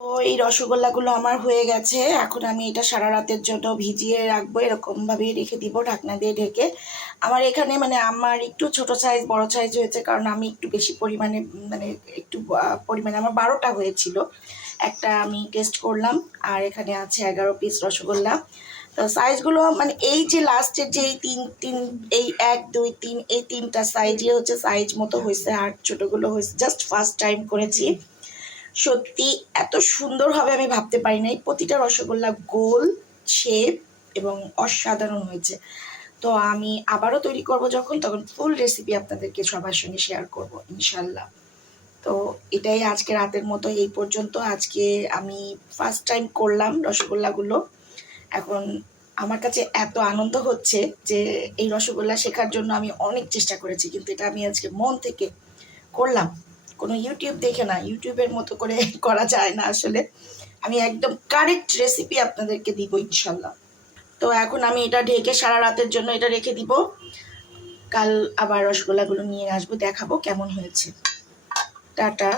তো এই রসগোল্লাগুলো আমার হয়ে গেছে। এখন আমি এটা সারা রাতের জন্য ভিজিয়ে রাখবো, এরকমভাবেই রেখে দিব ঢাকনা দিয়ে ঢেকে। আমার এখানে মানে আমার একটু ছোট সাইজ বড় সাইজ হয়েছে, কারণ আমি একটু বেশি পরিমাণে মানে একটু পরিমাণে আমার 12টা হয়েছিল। একটা আমি টেস্ট করলাম, আর এখানে আছে 11 পিস রসগোল্লা। তো সাইজগুলো মানে এই যে লাস্টের যে এই তিন তিন এই 1 2 3 এই তিনটা সাইজই হচ্ছে সাইজ মতো হয়েছে, আর ছোটোগুলো হয়েছে জাস্ট ফার্স্ট টাইম করেছি। সত্যি এত সুন্দর হবে আমি ভাবতে পারি নাই। প্রতিটা রসগোল্লা গোল শেপ এবং অসাধারণ হয়েছে। তো আমি আবারও তৈরি করব যখন, তখন ফুল রেসিপি আপনাদেরকে সবার সঙ্গে শেয়ার করব ইনশাল্লাহ। তো এটাই আজকে রাতের মতো এই পর্যন্ত। আজকে আমি ফার্স্ট টাইম করলাম রসগোল্লাগুলো। এখন আমার কাছে এত আনন্দ হচ্ছে যে এই রসগোল্লা শেখার জন্য আমি অনেক চেষ্টা করেছি, কিন্তু এটা আমি আজকে মন থেকে করলাম, কোনো ইউটিউব দেখে না। ইউটিউবের মতো করে করা যায় না আসলে। আমি একদম কারেক্ট রেসিপি আপনাদেরকে দিব ইনশাল্লাহ। তো এখন আমি এটা ঢেকে সারা রাতের জন্য এটা রেখে দিব। কাল আবার রসগোল্লাগুলো নিয়ে আসবো, দেখাবো কেমন হয়েছে। টাটা।